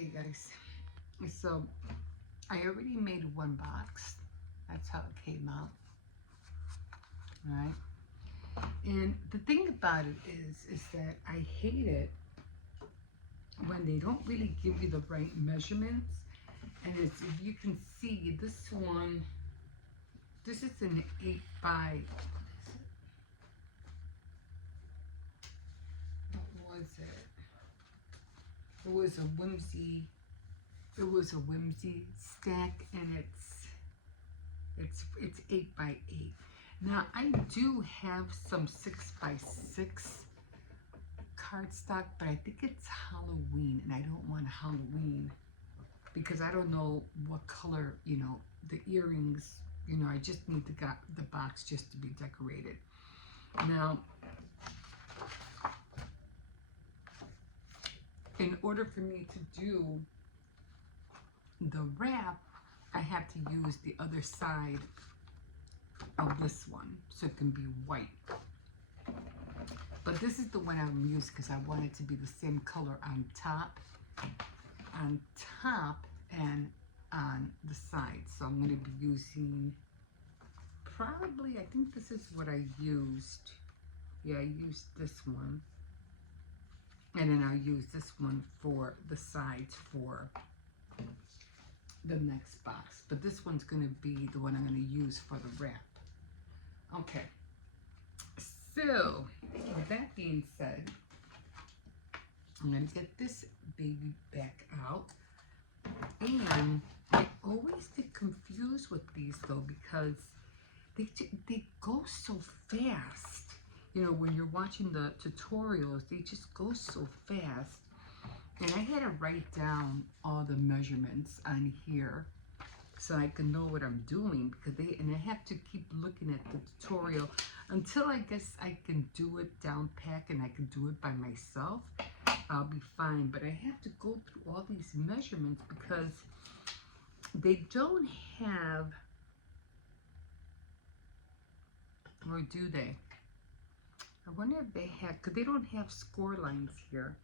Okay, guys, so I already made one box. That's how it came out. All right. And the thing about it is that I hate it when they don't really give you the right measurements. And it's, if you can see, this one, this is an 8 by, what was it? It was a whimsy stack, and it's 8 by 8. Now I do have some 6 by 6 cardstock, but I think it's Halloween, and I don't want Halloween because I don't know what color, you know, the earrings, you know, I just need the box just to be decorated. Now, in order for me to do the wrap, I have to use the other side of this one so it can be white. But this is the one I'm using because I want it to be the same color on top and on the side. So I'm going to be using probably, I think this is what I used. Yeah, I used this one. And then I'll use this one for the sides for the next box. But this one's going to be the one I'm going to use for the wrap. Okay. So, with that being said, I'm going to get this baby back out. And I always get confused with these though because they go so fast. You know, when you're watching the tutorials, they just go so fast. And I had to write down all the measurements on here so I can know what I'm doing, because and I have to keep looking at the tutorial until I guess I can do it down pack and I can do it by myself. I'll be fine, but I have to go through all these measurements because they don't have, or do they? I wonder if they have, because they don't have score lines here.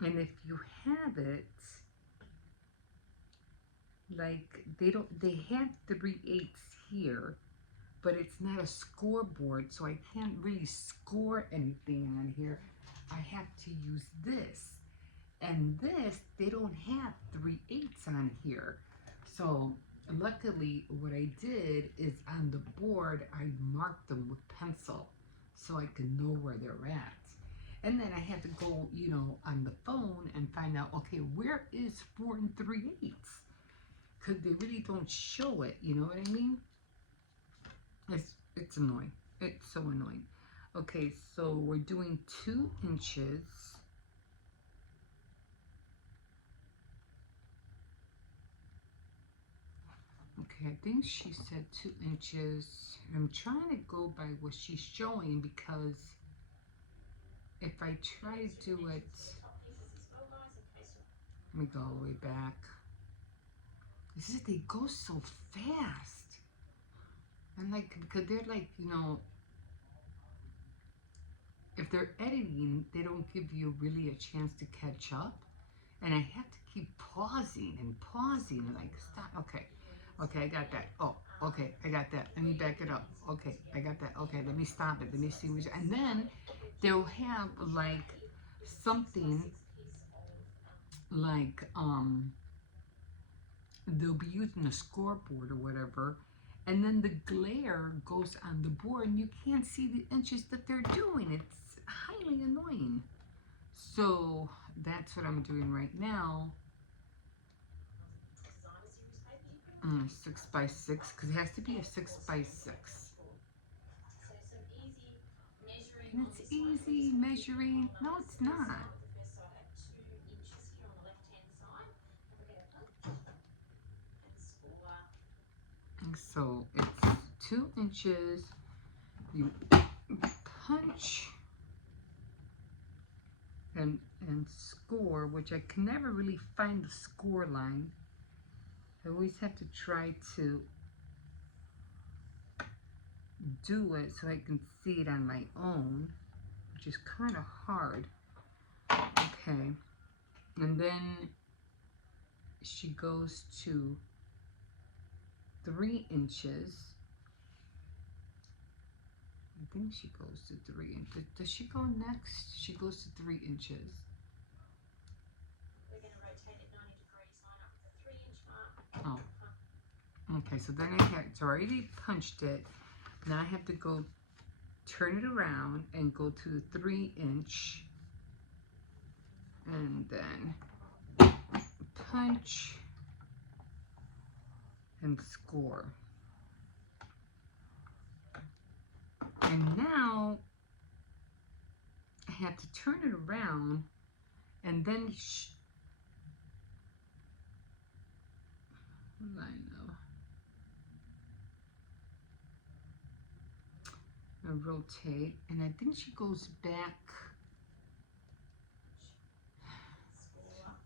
And if you have it, like they have 3/8 here, but it's not a scoreboard, so I can't really score anything on here. I have to use this. And this, they don't have 3/8 on here. So luckily what I did is on the board, I marked them with pencil so I can know where they're at. And then I had to go, you know, on the phone and find out, okay, where is 4 3/8? Because they really don't show it, you know what I mean? It's annoying. It's so annoying. Okay, so we're doing 2 inches. Okay, I think she said 2 inches. I'm trying to go by what she's showing because if I try to do it, let me go all the way back. This is, they go so fast. And like, because they're like, you know, if they're editing, they don't give you really a chance to catch up. And I have to keep pausing and like, stop. Okay, I got that. Oh, okay, I got that. Let me back it up. Okay, I got that. Okay, let me stop it. Let me see. And then they'll have like something like, they'll be using a scoreboard or whatever, and then the glare goes on the board and you can't see the inches that they're doing. It's highly annoying. So that's what I'm doing right now. 6 by 6, because it has to be a 6 by 6. And it's easy measuring. No, it's not. So it's 2 inches. You punch and score, which I can never really find the score line. I always have to try to do it so I can see it on my own, which is kind of hard. Okay, and then she goes to 3 inches. I think she goes to 3 inches. Does she go next? She goes to 3 inches. We're going to rotate it 90 degrees, line up with the 3-inch mark. Oh. Okay, so then I have, it's already punched it. Now I have to go turn it around and go to the 3-inch. And then punch and score. And now I have to turn it around and then line up. And rotate, and I think she goes back.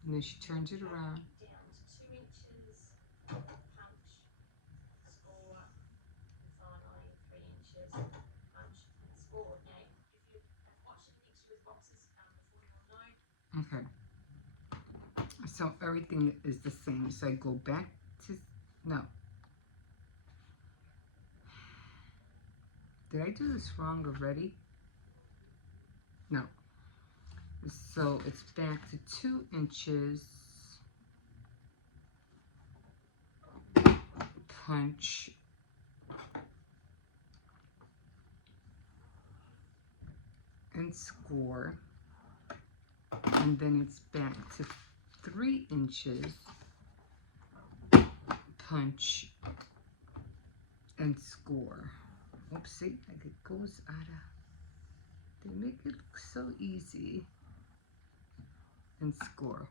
And then she turns it around. Down to 2 inches, punch, score, and finally 3 inches, punch and score. Now, if you have watched anything to do with boxes before, you'll know. Okay. So everything is the same. So I go back to, no. Did I do this wrong already? No. So it's back to 2 inches. Punch. And score. And then it's back to 3 inches. Punch. And score. Oopsie, like it goes out of, they make it so easy. And score.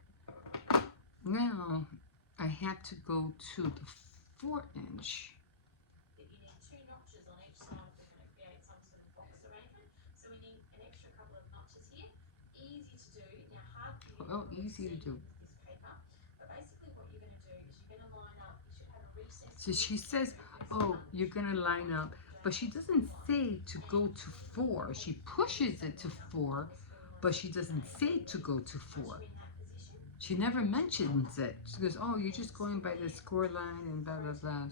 Now I have to go to the 4-inch. You need 2 notches on each side if we're going to create some sort of box arrangement. So we need an extra couple of notches here. Easy to do. Now hard for you. Oh, easy to do. With this paper. But basically what you're going to do is you're going to line up. You should have a recess. So she says, oh, you're going to line up. But she doesn't say to go to 4. She pushes it to 4, but she doesn't say to go to 4. She never mentions it. She goes, oh, you're just going by the score line and blah, blah, blah.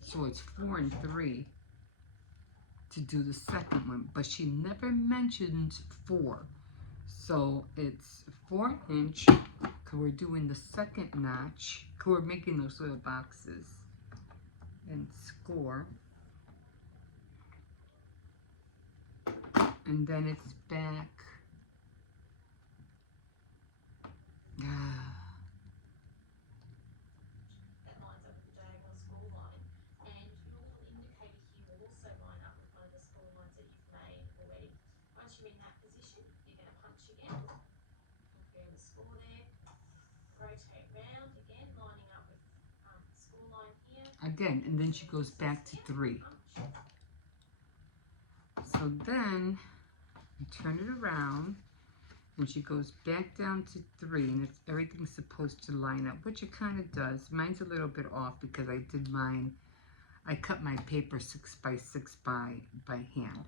So it's 4 and 3 to do the second one. But she never mentions 4. So it's 4 inch. We're doing the second notch. We're making those little boxes. And score. And then it's back. That lines up with the diagonal score line. And your little indicator here will also line up with one of the score lines that you've made already. Once you're in that position, you're going to punch again. Confirm the score there. Rotate round again, lining up with the score line here. Again, and then she goes back to 3. So then you turn it around and she goes back down to 3, and it's everything's supposed to line up, which it kind of does. Mine's a little bit off because I did mine, I cut my paper 6 by 6 by hand.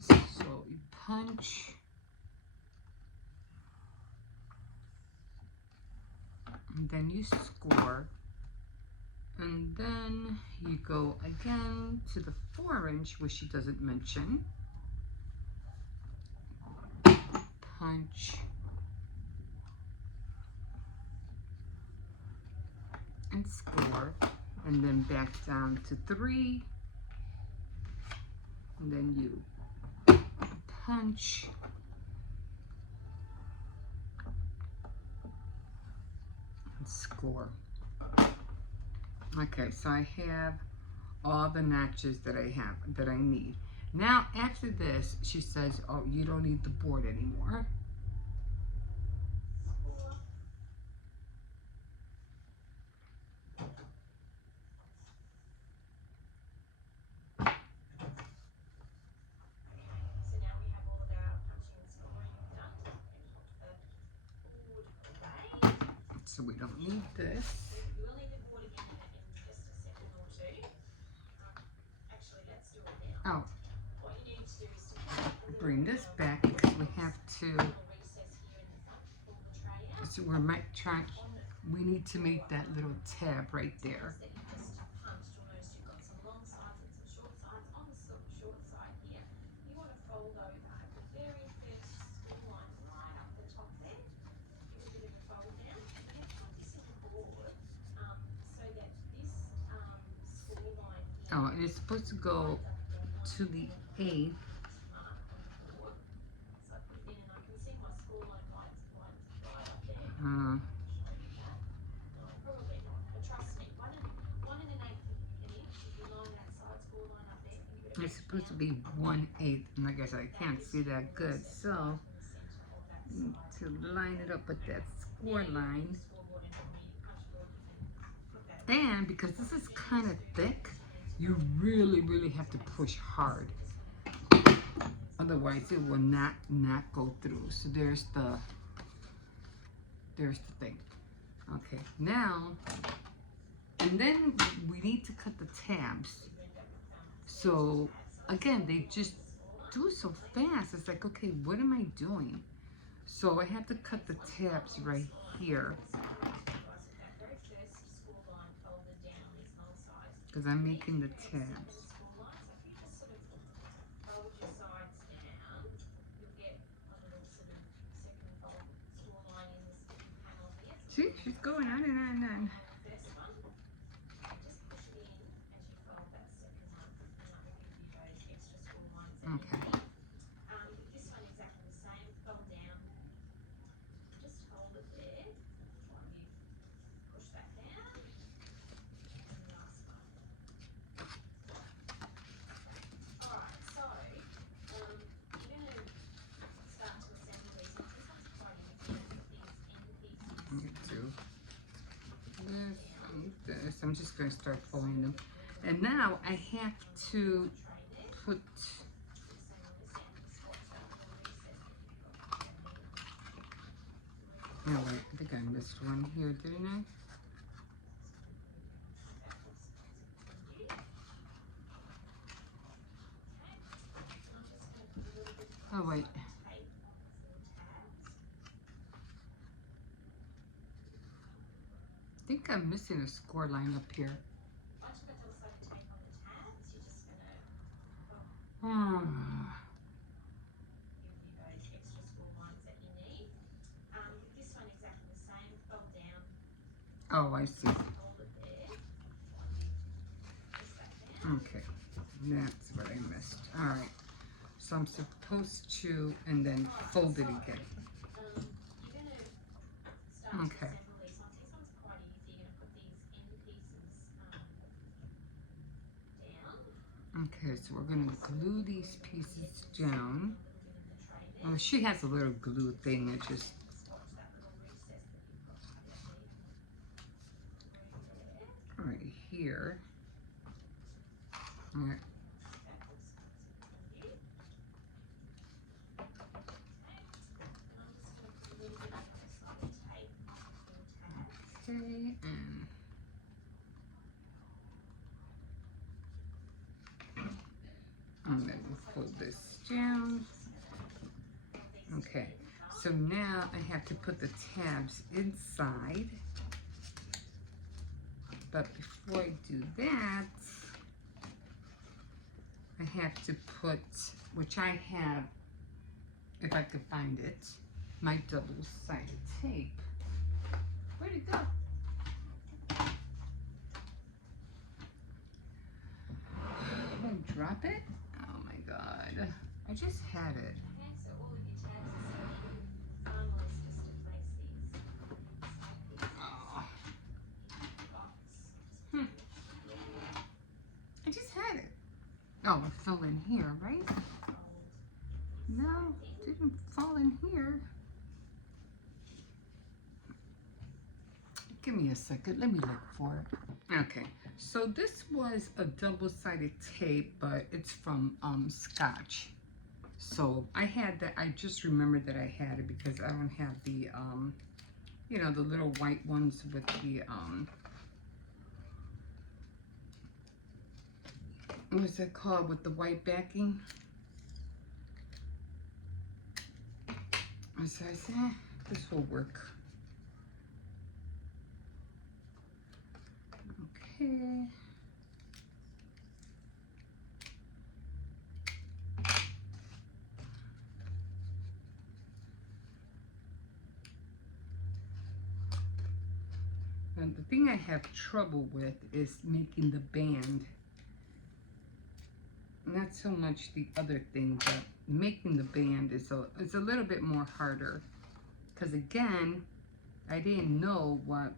So you punch. And then you score. And then you go again to the 4-inch, which she doesn't mention. Punch. And score. And then back down to 3. And then you punch. And score. Okay, so I have all the notches that I need. Now after this, she says, oh, you don't need the board anymore. So now we have all of our punching and scoring done. We're going to put the board away. So we don't need this. We will need the board again in just a second or two. Actually, let's do Oh, What you need to do is to pull a bring little this back because we have to. little recess here in the front. Pull the tray out. So we might try. On the We need to make that little tab right there. that you've just punched, you'll notice you've got some long sides and some short sides. On the short side here, you want to fold over at the very first school line right up the top there. Give it a bit of a fold down. And then put this in the board so that this school line here Oh, and it's supposed to go to the 8th. mark on the board. So I put it in and I can see my school line right up there. Uh, Show you that. No, probably not. But trust me, one and an eighth of an inch. If you line that side school line up there, and give it a it's push supposed to down, be 1/8, and I guess I can't see that good. So need to line it up with that score line. And because this is kind of thick, you really have to push hard. Otherwise, it will not go through. So there's the thing. Okay, now, and then we need to cut the tabs. So again, they just do it so fast. It's like, okay, what am I doing? So I have to cut the tabs right here because I'm making the tabs. See, she's going on and on and on. Okay. This one exactly the same, fold down, just hold it there, while you push that down, and the last one. Alright, so, you're going to start to assemble these. This one's quite easy, these end pieces. I'm gonna do this. I'm just going to start folding them. And now I have to put. No, wait, I think I missed one here, didn't I? Oh, wait. I think I'm missing a score line up here. Once you've got the side tape on the tabs, you're just going to Hmm. give you those extra school lines that you need. This one exactly the same, fold down, Oh, I see. hold it there, push that down. Okay, that's what I missed. All right. So I'm supposed to, and then fold it again. You're going to start Okay. to assemble these ones. These ones are quite easy. You're going to put these end pieces down. Okay, so we're gonna glue these pieces down. A little bit in the tray there. Oh, she has a little glue thing that just. Watch that little recess that you've got there. Right here. All right. That looks good. And I'm just going to put a little bit of this little tape on the tabs. Okay, and then we'll fold this down. Okay, so now I have to put the tabs inside. But before I do that, I have to put, which I have, if I could find it, my double-sided tape. Where'd it go? Did I drop it? Oh my God. I just had it. Okay, so all of your tabs are set. Finally, it's just to place these Oh, in the box. Hmm. I just had it. Oh, it fell in here, right? No, it didn't fall in here. Give me a second. Let me look for it. Okay, so this was a double-sided tape, but it's from Scotch. So I had that. I just remembered that I had it because I don't have the you know, the little white ones with the what's that called, with the white backing. So I said, this will work. Okay. And the thing I have trouble with is making the band. Not so much the other thing, but making the band is a little bit more harder. Because again, I didn't know what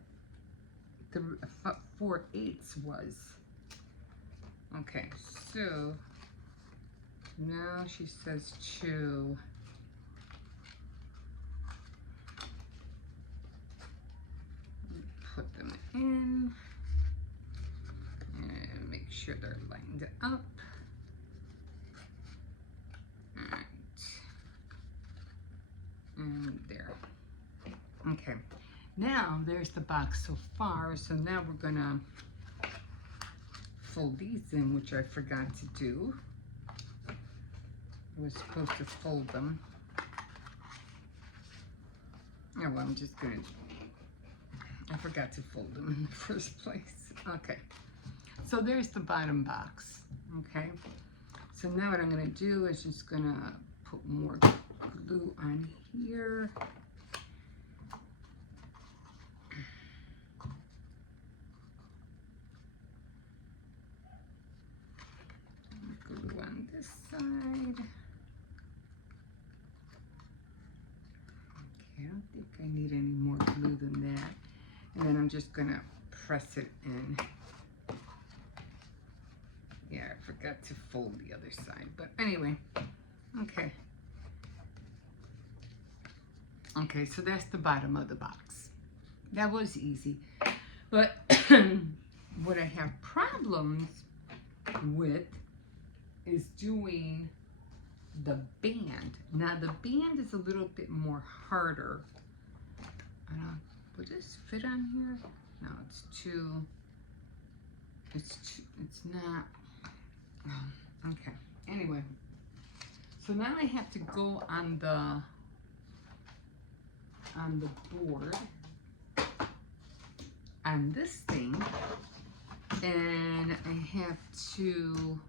the 4/8 was. Okay, so now she says 2. Put them in and make sure they're lined up. Alright. And there. Okay. Now there's the box so far. So now we're gonna fold these in, which I forgot to do. I was supposed to fold them. Oh, well, I'm just gonna, I forgot to fold them in the first place. Okay. So there's the bottom box. Okay. So now what I'm gonna do is just gonna put more glue on here. Glue on this side. Okay, I don't think I need any more glue than that. And then I'm just gonna press it in. Yeah, I forgot to fold the other side, but anyway, okay. Okay, so that's the bottom of the box. That was easy. But what I have problems with is doing the band. Now the band is a little bit more harder. Would this fit on here? No, it's too, it's not. Okay, anyway. So now I have to go on the board on this thing, and I have to,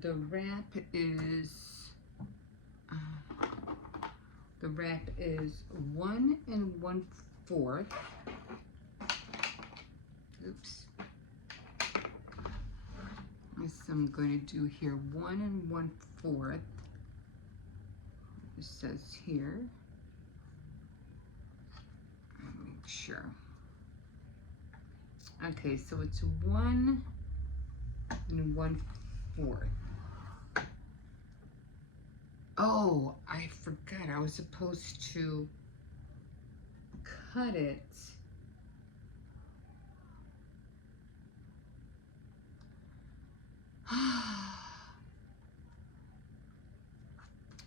the wrap is 1 1/4. Oops. This I'm going to do here 1 1/4. It says here. Make sure. Okay, so it's 1 1/4. Oh, I forgot. I was supposed to cut it.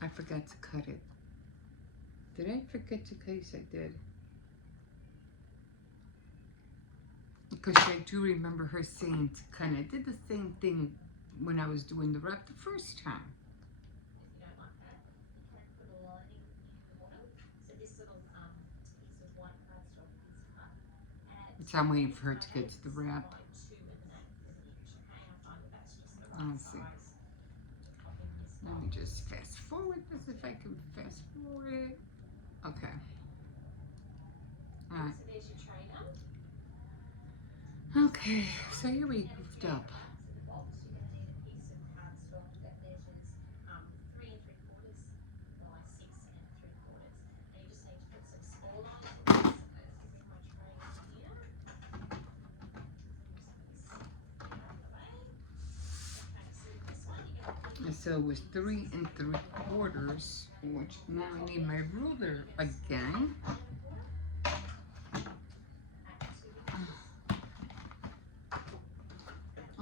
I forgot to cut it. Did I forget to cut? Yes, I did. Because I do remember her saying to cut it. I did the same thing when I was doing the wrap the first time. If you don't like that, you can put a lining in the bottom. So this little piece of white cardstock is cut. So I'm waiting for her to get to the wrap. Let's see. Let me just fast forward this if I can fast forward it. Okay. Alright. So there's your tray done. Okay, so here we goofed up. For the box, you're going to need a piece of cardstock that measures 3 3/4 by 6 3/4. And you just need to put some score lines on this. So bring my tray in here. And so it was 3 3/4, which now I need my ruler again.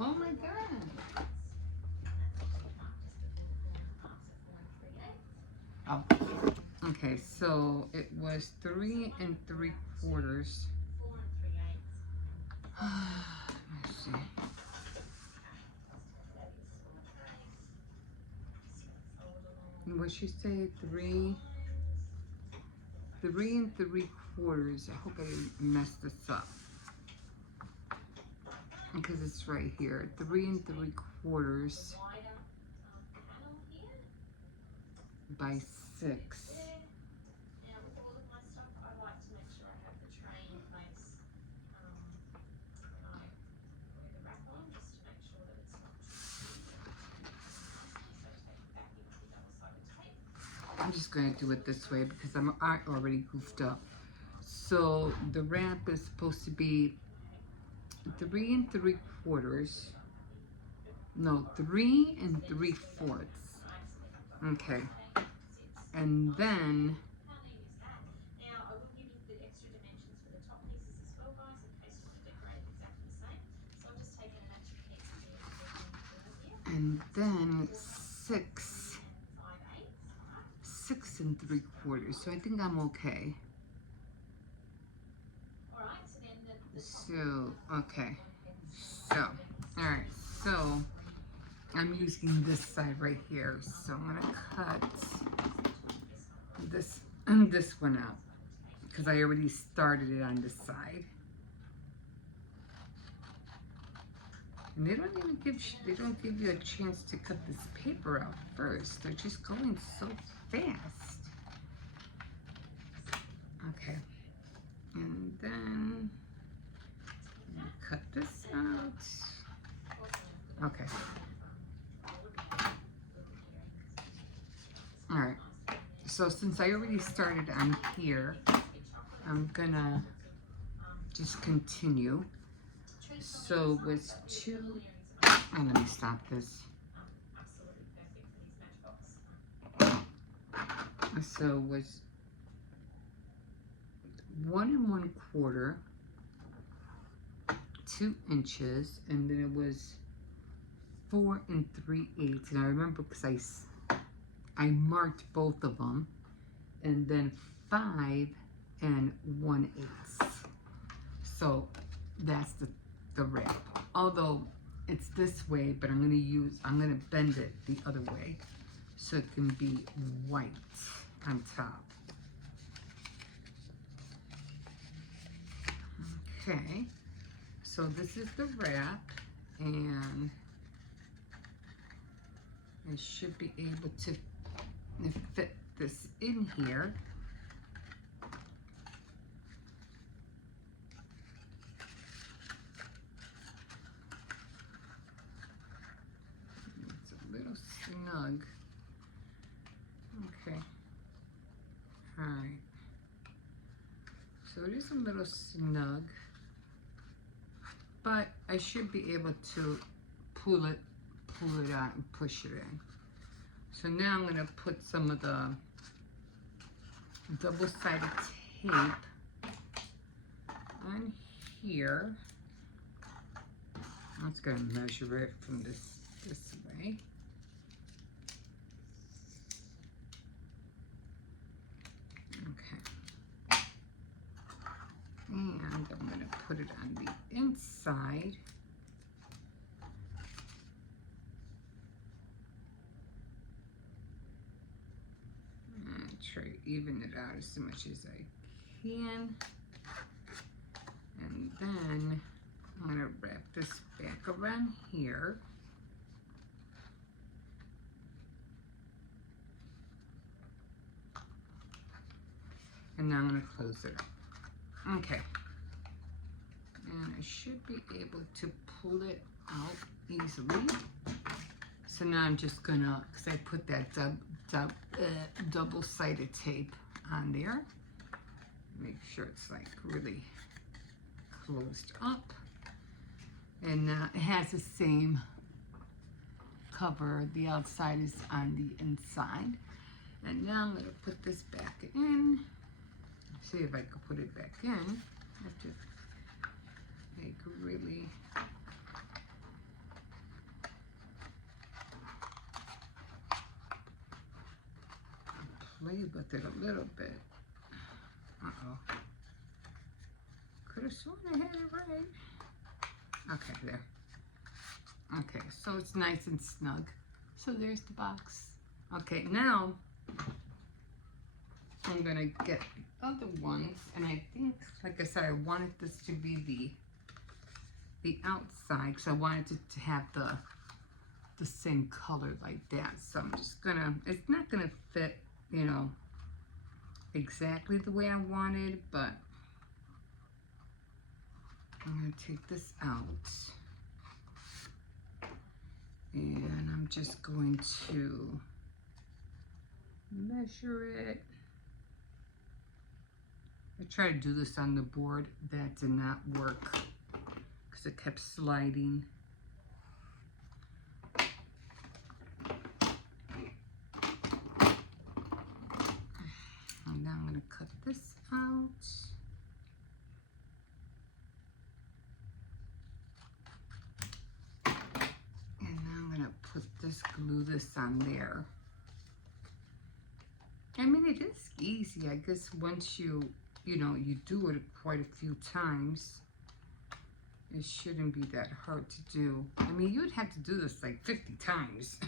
Oh my God. Oh, okay, so it was 3 3/4. 4 3/8. Let's see. what she say? 3 3 3/4. I hope I didn't mess this up because it's right here. 3 3/4 wider panel here. by 6. There. Now with all of my stuff, I like to make sure I have the tray in place when I put the wrap on, just to make sure that it's not too stiff. So take the backing of the double-sided tape. I'm just going to do it this way because I already goofed up. So the wrap is supposed to be 3 3/4. No, 3 3/4. Okay. And then Now I will give you the extra dimensions for the top pieces as well, guys, in case you want to decorate exactly the same. So I've just taken an extra piece of the here. and then 6 6 3/4. So I think I'm okay. Alright, so then the top So okay. So alright, so I'm using this side right here. So I'm gonna cut this one out because I already started it on this side. And they don't give you a chance to cut this paper out first. They're just going so fast. Okay. And then cut this out. Okay. All right. So since I already started on here, I'm gonna just continue. So was 2. Oh, let me stop this. So was 1 1/4, 2 inches, and then it was 4 3/8. And I remember because I marked both of them, and then 5 1/8. So that's the wrap. Although it's this way, but I'm gonna bend it the other way so it can be white on top. Okay, so this is the wrap, and I should be able to fit this in here. It's a little snug. Okay. All right. So it is a little snug, but I should be able to pull it out and push it in. So now I'm going to put some of the double-sided tape on here. I'm just going to measure it from this way. Okay. And I'm going to put it on the inside. And try to even it out as much as I can. And then I'm going to wrap this back around here. And now I'm going to close it up. Okay. And I should be able to pull it out easily. So now I'm just going to, because I put that double-sided tape on there. Make sure it's like really closed up. And it has the same cover. The outside is on the inside. And now I'm going to put this back in. See if I can put it back in. I have to make really play with it a little bit. Uh-oh. Could have sworn I had it right. Okay, there. Okay, so it's nice and snug. So there's the box. Okay, now I'm gonna get the other ones, and I think, like I said, I wanted this to be the outside, because I wanted it to have the same color like that. So I'm just gonna, it's not gonna fit, you know, exactly the way I wanted, but I'm gonna take this out, and I'm just going to measure it. I tried to do this on the board. That did not work because it kept sliding. And now I'm going to cut this out. And now I'm going to put this, glue this on there. I mean, it is easy. I guess once you know, you do it quite a few times, it shouldn't be that hard to do. I mean, you'd have to do this like 50 times.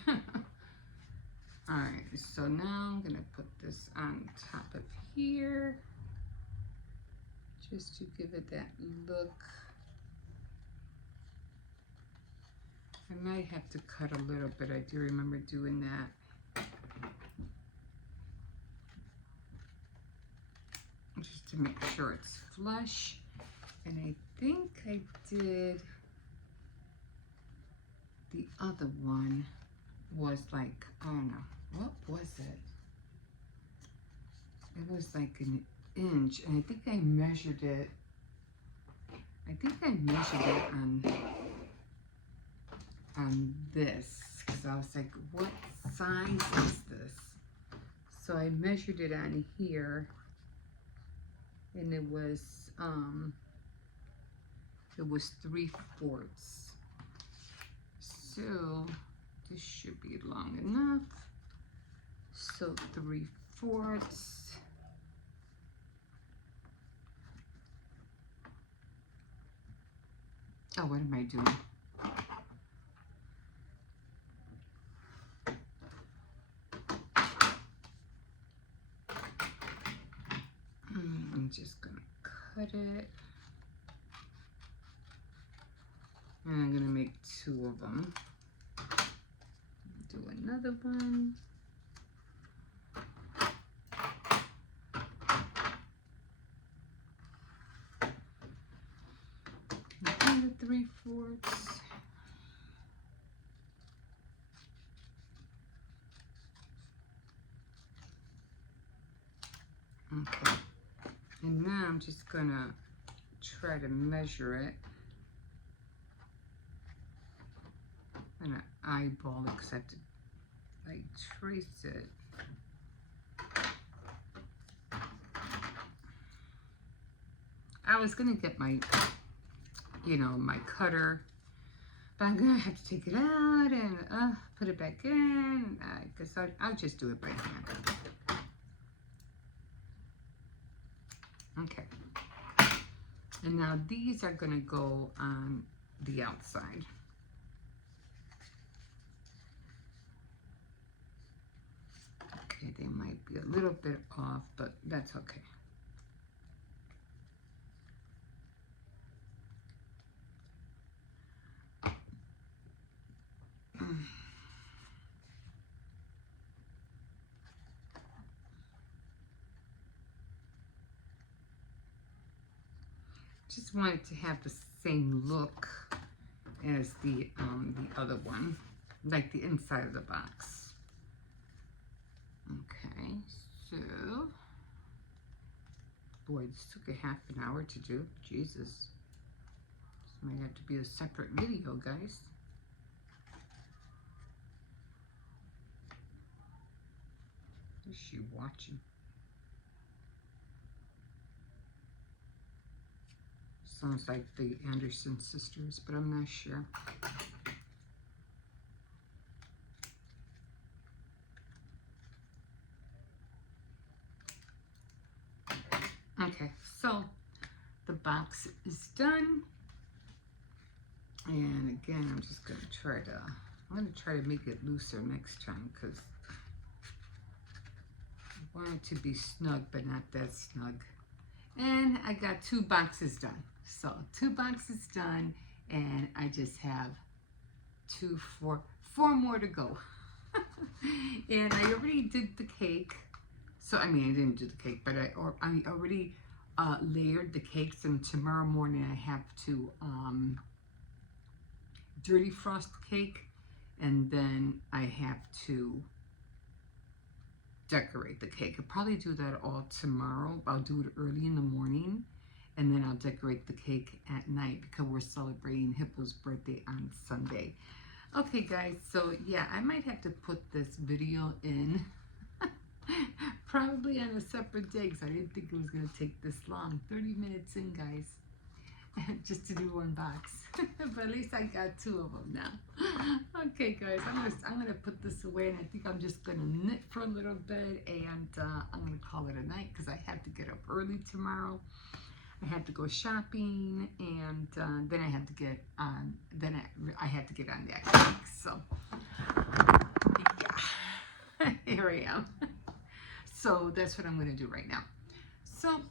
Alright, so now I'm going to put this on top of here, just to give it that look. I might have to cut a little bit. I do remember doing that. Just to make sure it's flush. And I think I did the other one was like, I don't know, what was it? It was like an inch, and I think I measured it. I think I measured it on this, because I was like, what size is this? So I measured it on here, and it was 3/4. So this should be long enough. So 3/4. Oh, what am I doing? I'm just gonna cut it. And I'm gonna make 2 of them. Do another one. Another 3/4. Okay. And now I'm just gonna try to measure it. I'm gonna eyeball it because I have to like trace it. I was gonna get my, you know, my cutter, but I'm gonna have to take it out and put it back in. I guess I'll just do it by hand. Okay. And now these are gonna go on the outside. Okay, they might be a little bit off, but that's okay. Just wanted to have the same look as the other one, like the inside of the box. Okay, so boy, this took a half an hour to do. Jesus, this might have to be a separate video, guys. Is she watching? Sounds like the Anderson sisters, but I'm not sure. Okay, so the box is done. And again, I'm just gonna try to make it looser next time, because want it to be snug, but not that snug. And I got 2 boxes done. So 2 boxes done, and I just have 4 more to go. And I already did the cake. So I mean, I didn't do the cake, but I already layered the cakes. And tomorrow morning I have to dirty frost cake, and then I have to decorate the cake. I'll probably do that all tomorrow. I'll do it early in the morning, and then I'll decorate the cake at night because we're celebrating Hippo's birthday on Sunday. Okay guys, so yeah, I might have to put this video in probably on a separate day because I didn't think it was going to take this long. 30 minutes in, guys, just to do 1 box. But at least I got 2 of them now. Okay guys, I'm gonna put this away, and I think I'm just gonna knit for a little bit, and I'm gonna call it a night because I have to get up early tomorrow. I had to go shopping, and then I had to get on. Then I had to get on that cake. So yeah, here I am. So that's what I'm gonna do right now. So.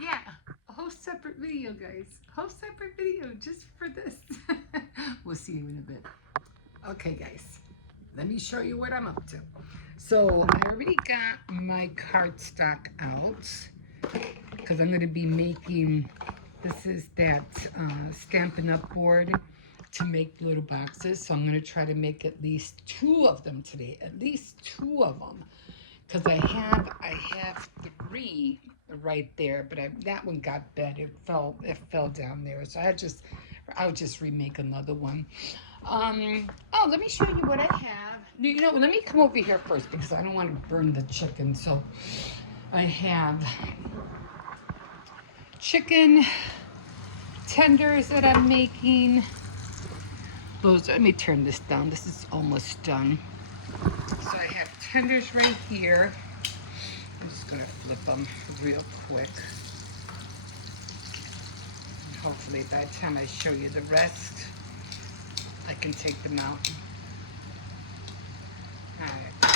Yeah, a whole separate video, guys. A whole separate video just for this. We'll see you in a bit. Okay, guys, let me show you what I'm up to. So I already got my cardstock out because I'm going to be making, this is that Stampin' Up! Board to make little boxes. So I'm going to try to make at least 2 of them today. At least 2 of them. Because I have 3 right there, but that one got bent. It fell down there. So I'll just remake another one. Oh, let me show you what I have. You know, let me come over here first because I don't want to burn the chicken. So I have chicken tenders that I'm making. Let me turn this down. This is almost done. So I have tenders right here. I'm just going to flip them real quick. And hopefully by the time I show you the rest, I can take them out. Alright.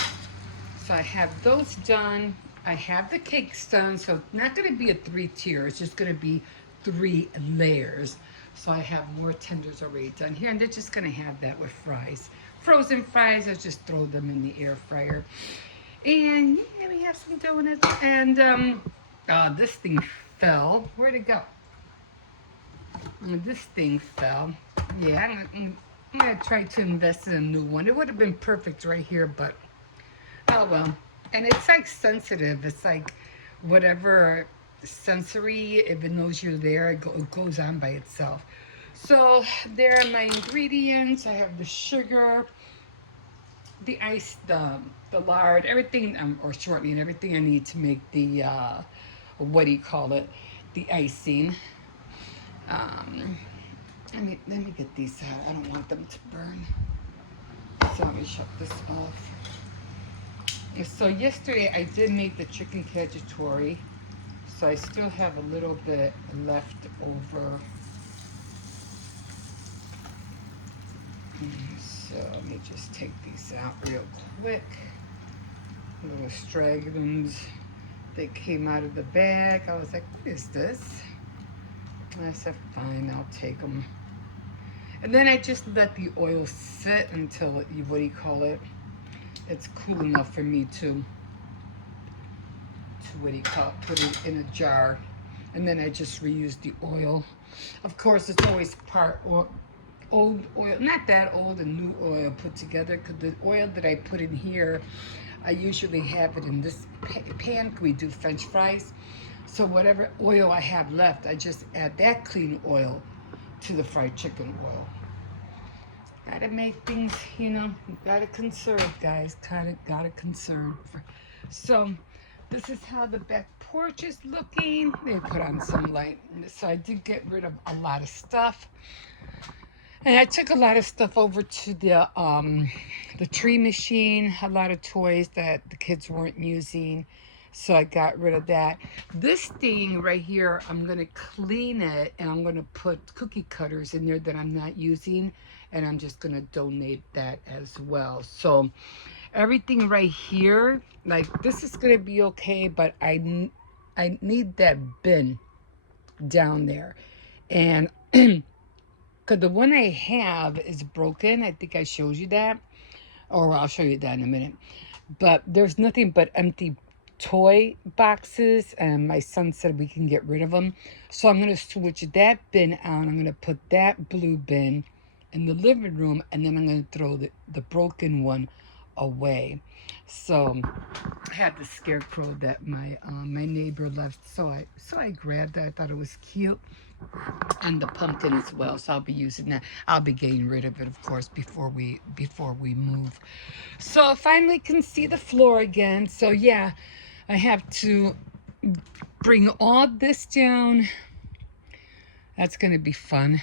So I have those done. I have the cakes done. So it's not going to be a 3-tier. It's just going to be 3 layers. So I have more tenders already done here. And they're just going to have that with fries. Frozen fries, I'll just throw them in the air fryer. And yeah, we have some donuts. And this thing fell. Where'd it go? This thing fell. Yeah, I'm gonna try to invest in a new one. It would have been perfect right here, but oh well. And it's like sensitive. It's like whatever sensory, if it knows you're there, it goes on by itself. So there are my ingredients. I have the sugar, the ice, the lard, everything, or shortening, everything I need to make the, what do you call it, the icing. Let me get these out. I don't want them to burn. So let me shut this off. So yesterday I did make the chicken cacciatore. So I still have a little bit left over. So let me just take these out real quick. Little stragglers. They came out of the bag. I was like, what is this? And I said, fine, I'll take them. And then I just let the oil sit until what do you call it? It's cool enough for me to what do you call it? Put it in a jar. And then I just reuse the oil. Of course, it's always part old oil, not that old, and new oil put together, because the oil that I put in here, I usually have it in this pan. We do French fries. So whatever oil I have left, I just add that clean oil to the fried chicken oil. Gotta make things, you know, gotta conserve, guys. Gotta conserve. So this is how the back porch is looking. They put on some light. So I did get rid of a lot of stuff. And I took a lot of stuff over to the tree machine, a lot of toys that the kids weren't using. So I got rid of that. This thing right here, I'm going to clean it and I'm going to put cookie cutters in there that I'm not using. And I'm just going to donate that as well. So everything right here, like this is going to be okay, but I need that bin down there. And because the one I have is broken, I think I showed you that. Or I'll show you that in a minute. But there's nothing but empty toy boxes, and my son said we can get rid of them. So I'm going to switch that bin out. I'm going to put that blue bin in the living room, and then I'm going to throw the broken one away. So I had the scarecrow that my neighbor left, so I grabbed that. I thought it was cute, and the pumpkin as well. So I'll be using that. I'll be getting rid of it, of course, before we move. So I finally can see the floor again. So yeah, I have to bring all this down. That's gonna be fun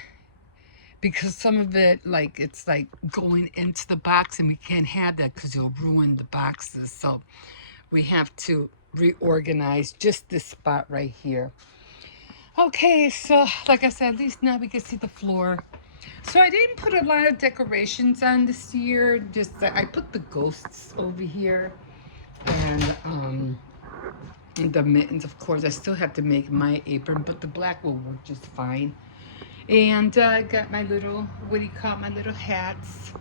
because some of it, like it's like going into the box, and we can't have that because you'll ruin the boxes. So we have to reorganize just this spot right here. Okay, so like I said, at least now we can see the floor. So I didn't put a lot of decorations on this year. Just I put the ghosts over here, and the mittens. Of course, I still have to make my apron, but the black will work just fine. And I got my little, what do you call it, my little hats.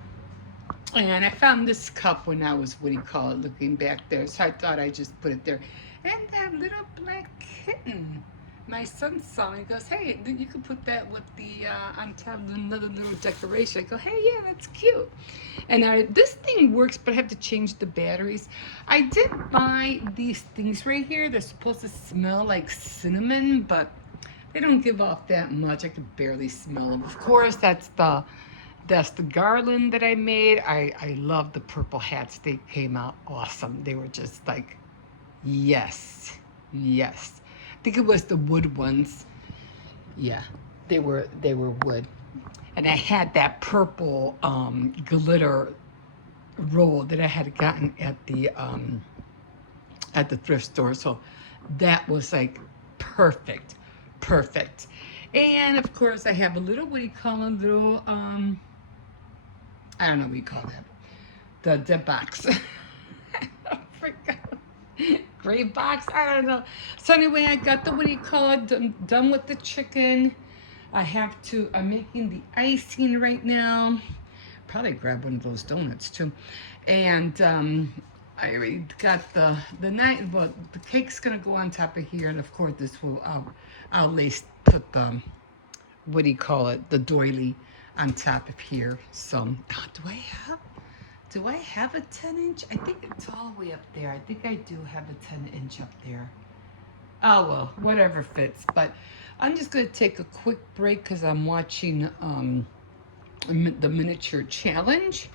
And I found this cup when I was, what do you call it, looking back there. So I thought I'd just put it there. And that little black kitten. My son saw me. He goes, hey, you can put that with the, on top of another little decoration. I go, hey, yeah, that's cute. And this thing works, but I have to change the batteries. I did buy these things right here. They're supposed to smell like cinnamon, but they don't give off that much. I could barely smell them. Of course, that's the garland that I made. I love the purple hats. They came out awesome. They were just like, yes, yes. I think it was the wood ones. Yeah, they were wood. And I had that purple glitter roll that I had gotten at the thrift store. So that was like perfect, perfect. And of course, I have a little, what do you call a little I don't know what you call that. The box. I forgot. Gray box. I don't know. So anyway, I got the, what do you call it? Done with the chicken. I'm making the icing right now. Probably grab one of those donuts too. And I already got the night. Well, the cake's gonna go on top of here, and of course this will. I'll put the, what do you call it? The doily on top of here. So do I have a 10-inch? I think it's all the way up there. I think I do have a 10-inch up there. Oh well, whatever fits. But I'm just gonna take a quick break because I'm watching the miniature challenge.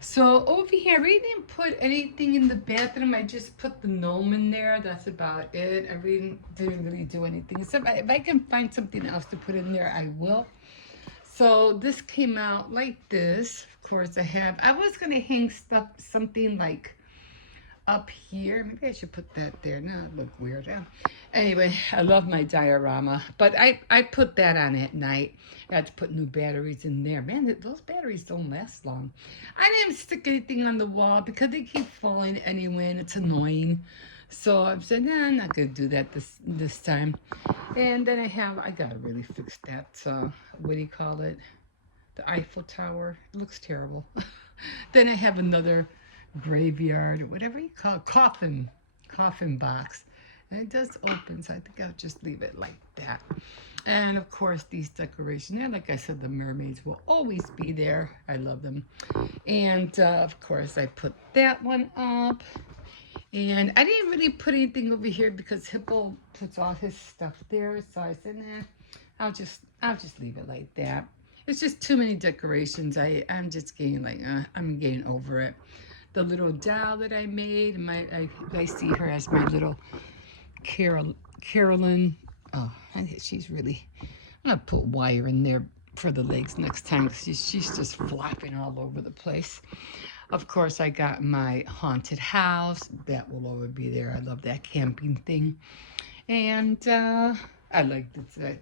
So over here, I really didn't put anything in the bathroom. I just put the gnome in there. That's about it. I really didn't really do anything. So if I can find something else to put in there, I will. So this came out like this. Of course, I was gonna hang something like up here. Maybe I should put that there. No, it look weird. Anyway, I love my diorama, but I put that on at night. I had to put new batteries in there. Man, those batteries don't last long. I didn't stick anything on the wall because they keep falling anyway, and it's annoying. So I said, nah, I'm not gonna do that this time. And then I gotta really fix that. What do you call it? The Eiffel Tower. It looks terrible. Then I have another graveyard or whatever you call it, coffin box. And it does open, so I think I'll just leave it like that. And of course, these decorations, yeah, like I said, the mermaids will always be there. I love them. And of course, I put that one up. And I didn't really put anything over here because Hippo puts all his stuff there. So I said, nah, I'll just leave it like that. It's just too many decorations. I'm just getting like, I'm getting over it. The little doll that I made, I see her as my little Carolyn. Oh, she's really, I'm gonna put wire in there for the legs next time because she's just flopping all over the place. Of course, I got my haunted house. That will always be there. I love that camping thing. And I like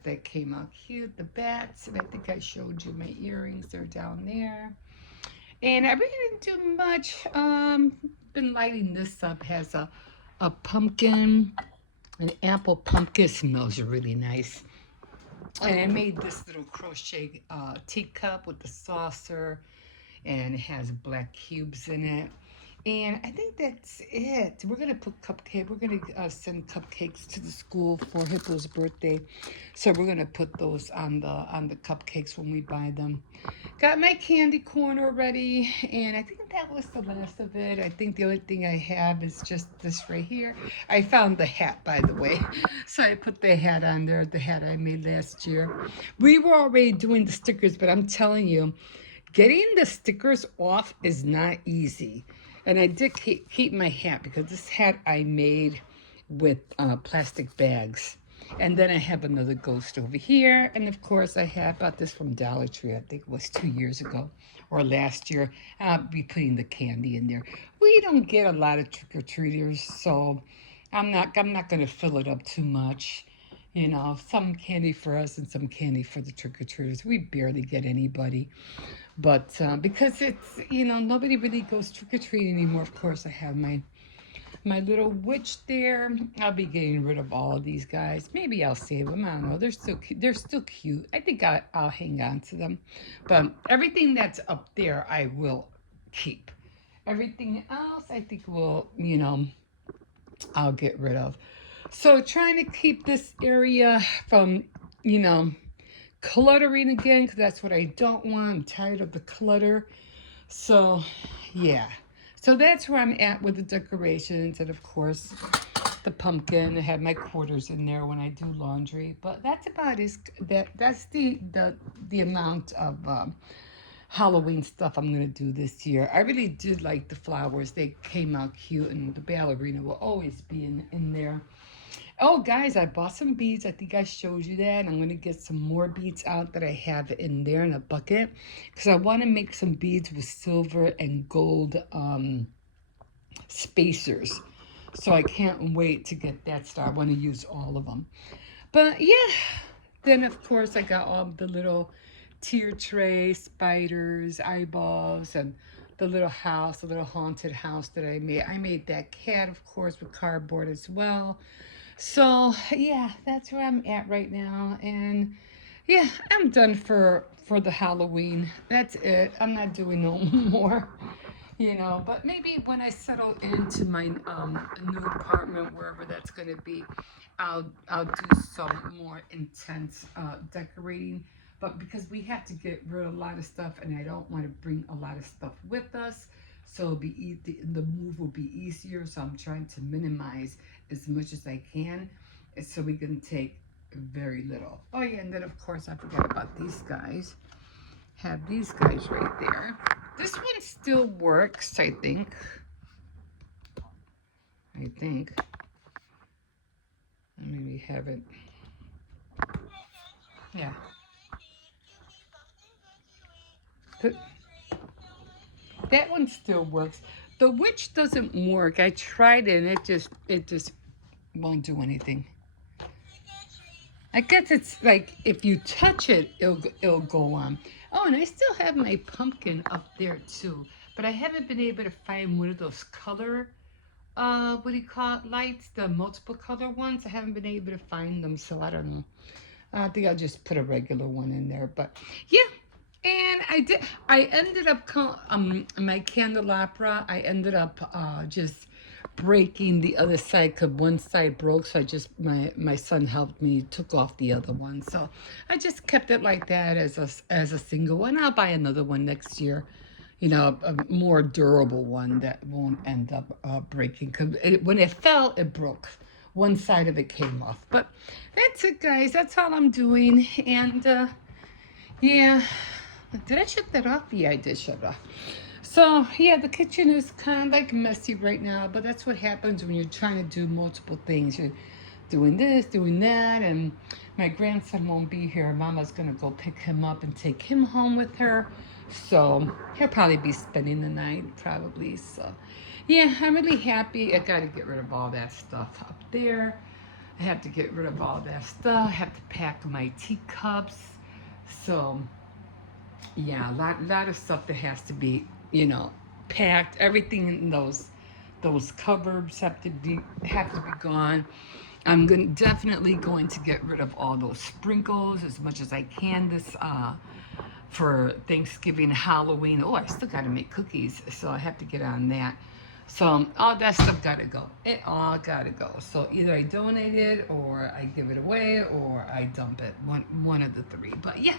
that came out cute. The bats, and I think I showed you my earrings. They're down there. And I really didn't do much. Been lighting this up. Has a pumpkin, an apple pumpkin. Smells really nice. And I made this little crochet teacup with the saucer, and it has black cubes in it. And I think that's it. We're gonna put cupcake. We're gonna send cupcakes to the school for Hippo's birthday, so we're gonna put those on the cupcakes when we buy them. Got my candy corn already, and I think that was the last of it. I think the only thing I have is just this right here. I found the hat, by the way, so I put the hat on there. The hat I made last year. We were already doing the stickers, but I'm telling you, getting the stickers off is not easy. And I did keep my hat because this hat I made with plastic bags. And then I have another ghost over here. And of course, I bought this from Dollar Tree. I think it was 2 years ago or last year. I'll be putting the candy in there. We don't get a lot of trick-or-treaters, so I'm not going to fill it up too much. You know, some candy for us and some candy for the trick-or-treaters. We barely get anybody. But because it's, nobody really goes trick-or-treating anymore. Of course, I have my little witch there. I'll be getting rid of all of these guys. Maybe I'll save them. I don't know. They're still cute. I think I'll hang on to them. But everything that's up there, I will keep. Everything else, I think I'll get rid of. So trying to keep this area from, cluttering again, because that's what I don't want. I'm tired of the clutter. So, yeah. So that's where I'm at with the decorations, and of course, the pumpkin. I have my quarters in there when I do laundry. But that's about that's the amount of Halloween stuff I'm gonna do this year. I really did like the flowers. They came out cute, and the ballerina will always be in there. Oh, guys, I bought some beads. I think I showed you that. I'm going to get some more beads out that I have in there in a bucket because I want to make some beads with silver and gold spacers. So I can't wait to get that started. I want to use all of them. But yeah, then of course I got all the little tear tray, spiders, eyeballs, and the little house, the little haunted house that I made. I made that cat, of course, with cardboard as well. So yeah, that's where I'm at right now, and yeah, I'm done for the Halloween. That's it. I'm not doing no more, But maybe when I settle into my new apartment, wherever that's gonna be, I'll do some more intense decorating. But because we have to get rid of a lot of stuff, and I don't want to bring a lot of stuff with us, so the move will be easier. So I'm trying to minimize as much as I can, so we can take very little. Oh yeah, and then of course I forgot about these guys. Have these guys right there. This one still works, I think. Maybe have it. Yeah. But that one still works. The witch doesn't work. I tried it and it just won't do anything. I guess it's like if you touch it, it'll go on. Oh, and I still have my pumpkin up there too, but I haven't been able to find one of those color, what do you call it, lights, the multiple color ones. I haven't been able to find them, so I don't know. I think I'll just put a regular one in there, but yeah. And I ended up, my candelabra, I ended up just breaking the other side because one side broke. So my son helped me, took off the other one. So I just kept it like that as a single one. I'll buy another one next year, a more durable one that won't end up breaking. Because when it fell, it broke. One side of it came off. But that's it, guys. That's all I'm doing. And yeah. Did I shut that off? Yeah, I did shut it off. So, yeah, the kitchen is kind of like messy right now, but that's what happens when you're trying to do multiple things. You're doing this, doing that, and my grandson won't be here. Mama's going to go pick him up and take him home with her. So he'll probably be spending the night, probably. So, yeah, I'm really happy. I got to get rid of all that stuff up there. I have to get rid of all that stuff. I have to pack my teacups. So, yeah, a lot of stuff that has to be, packed. Everything in those cupboards have to be gone. Definitely going to get rid of all those sprinkles as much as I can this for Thanksgiving, Halloween. Oh, I still got to make cookies, so I have to get on that. So all that stuff got to go. It all got to go. So either I donate it, or I give it away, or I dump it. One of the three. But yeah,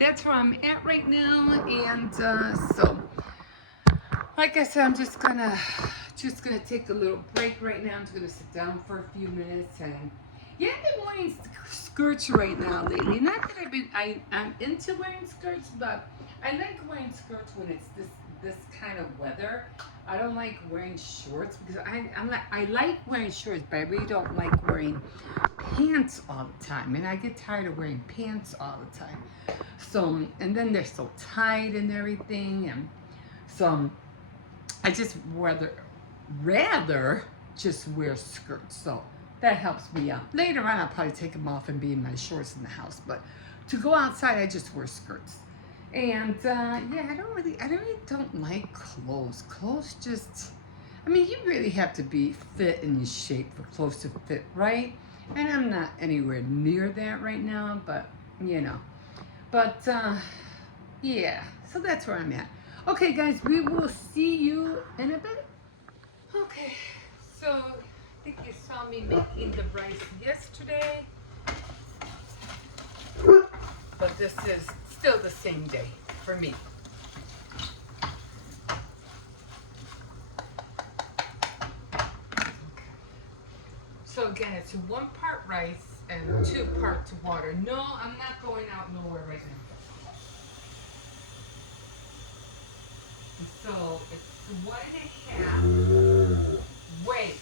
that's where I'm at right now. And so, like I said, I'm just gonna take a little break right now. I'm just gonna sit down for a few minutes and yeah, I've been wearing skirts right now lately. Not that I'm into wearing skirts, but I like wearing skirts when it's this kind of weather. I don't like wearing shorts because I like wearing shorts, but I really don't like wearing pants all the time, and I get tired of wearing pants all the time. So and then they're so tight and everything, and so I just rather just wear skirts. So that helps me out. Later on, I'll probably take them off and be in my shorts in the house. But to go outside, I just wear skirts. And yeah, I really don't like clothes. Clothes just, I mean, you really have to be fit and in shape for clothes to fit, right? And I'm not anywhere near that right now, but you know. But yeah, so that's where I'm at. Okay, guys, we will see you in a bit. Okay, so I think you saw me making the rice yesterday, but this is still the same day for me. So again, it's 1 part rice and 2 parts water. No, I'm not going out nowhere right now. So it's 1.5. Wait,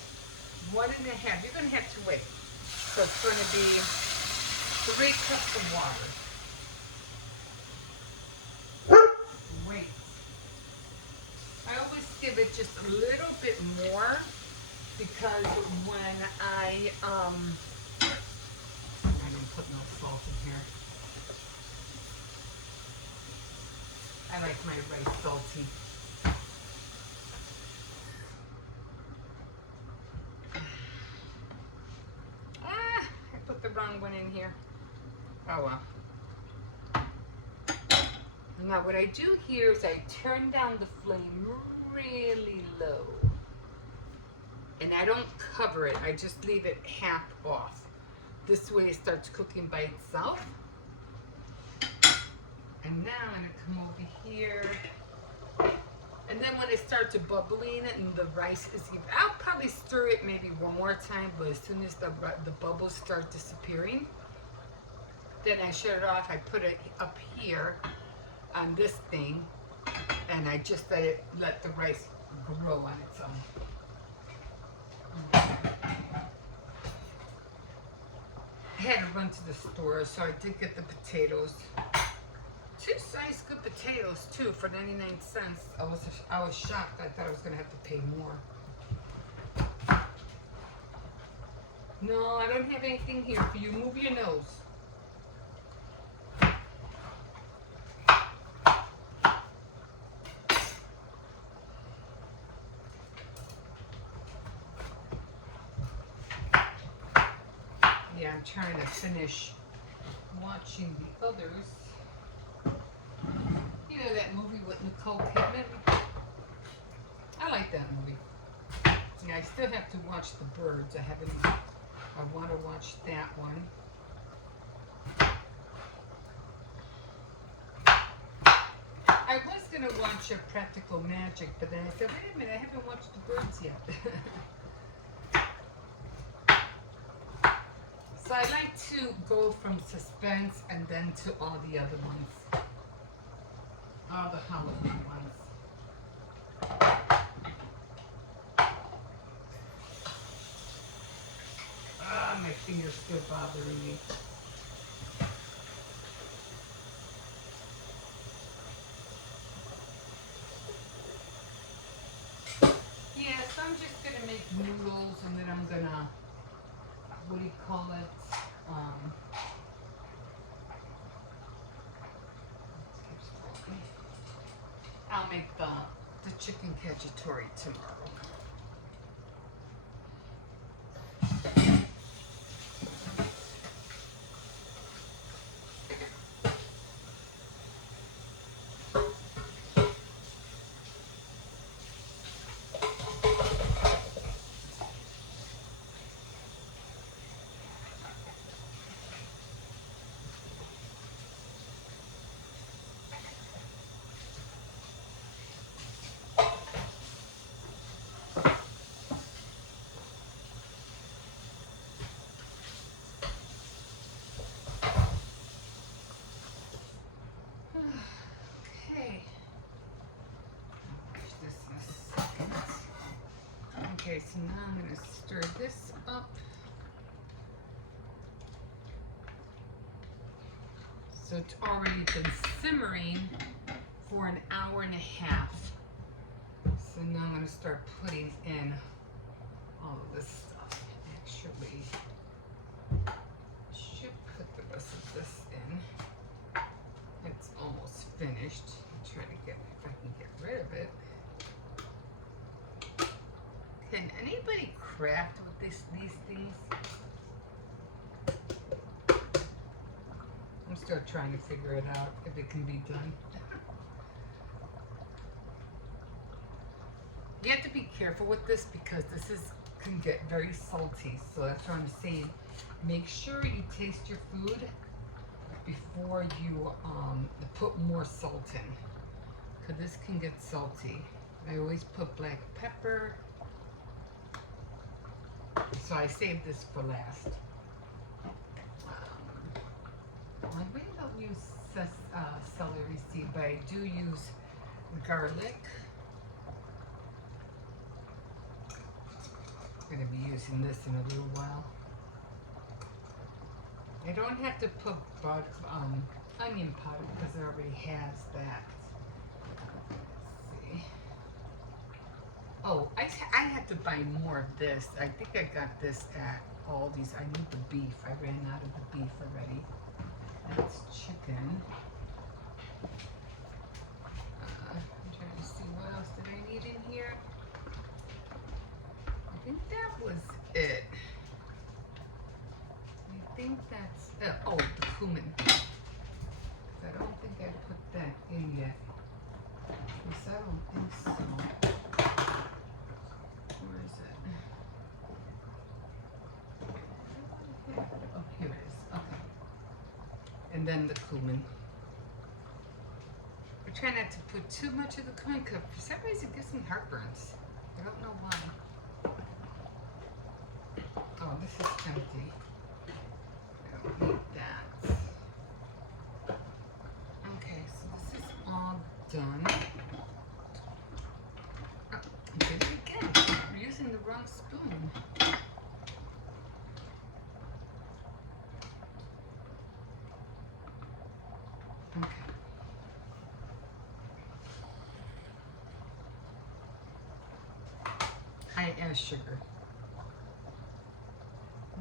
1.5. You're gonna have to wait. So it's going to be 3 cups of water. Wait. I always give it just a little bit more because when I didn't put no salt in here. I like my rice salty. I put the wrong one in here. Oh well. Now what I do here is I turn down the flame really low. And I don't cover it, I just leave it half off. This way it starts cooking by itself. And now I'm gonna come over here. And then when it starts bubbling and the rice is even, I'll probably stir it maybe one more time, but as soon as the bubbles start disappearing, then I shut it off. I put it up here on this thing, and I just let the rice grow on its own. I had to run to the store, so I did get the potatoes. 2 nice good potatoes too for 99 cents. I was shocked. I thought I was gonna have to pay more. No, I don't have anything here for you. Move your nose. Yeah, I'm trying to finish watching the others. You know that movie with Nicole Kidman? I like that movie. Yeah, I still have to watch The Birds. I want to watch that one. I was going to watch Practical Magic, but then I said, wait a minute, I haven't watched The Birds yet. So I like to go from suspense and then to all the other ones. All the Halloween ones. Ah, my finger's still bothering me. call it? I'll make the chicken cacciatore tomorrow. Okay. Push this in a second. Okay, so now I'm going to stir this up. So it's already been simmering for an hour and a half. So now I'm going to start putting in all of this stuff. Actually, should put the rest of this in. It's almost finished. I'll try to get, if I can get rid of it. Can anybody craft with these things? I'm still trying to figure it out if it can be done. You have to be careful with this because can get very salty. So that's what I'm saying. Make sure you taste your food before you put more salt in, because this can get salty. I always put black pepper, so I saved this for last. I really don't use celery seed, but I do use garlic. I'm going to be using this in a little while. I don't have to put onion powder because it already has that. Let's see. Oh, I had to buy more of this. I think I got this at Aldi's. I need the beef. I ran out of the beef already. That's chicken. I'm trying to see what else did I need in here. I think that was it. I think that's, oh, the cumin. I don't think I put that in yet. Because I don't think so. Where is it? Oh, here it is. Okay. And then the cumin. I try not to put too much of the cumin because for some reason it gives me heartburns. I don't know why. Oh, this is empty. I don't need that. Okay, so this is all done. Oh, I did it again. We're using the wrong spoon. Okay. I add sugar.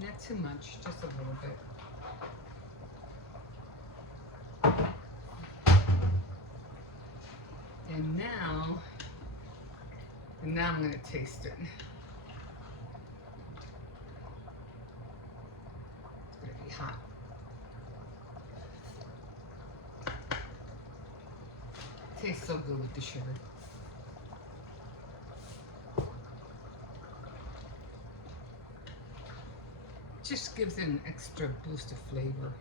Not too much, just a little bit. And now I'm going to taste it. It's going to be hot. Tastes so good with the sugar. Just gives it an extra boost of flavor.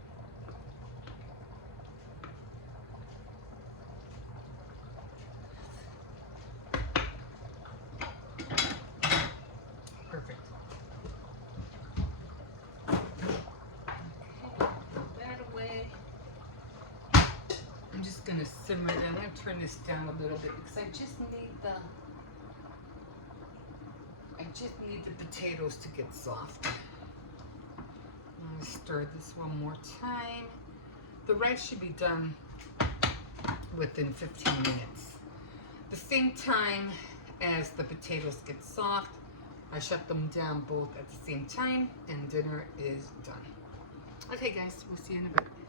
Perfect. Okay, throw that away. I'm just gonna simmer it. I'm gonna turn this down a little bit because I just need the potatoes to get soft. I'm gonna stir this one more time. The rice should be done within 15 minutes. The same time as the potatoes get soft, I shut them down both at the same time, and dinner is done. Okay, guys, we'll see you in a bit.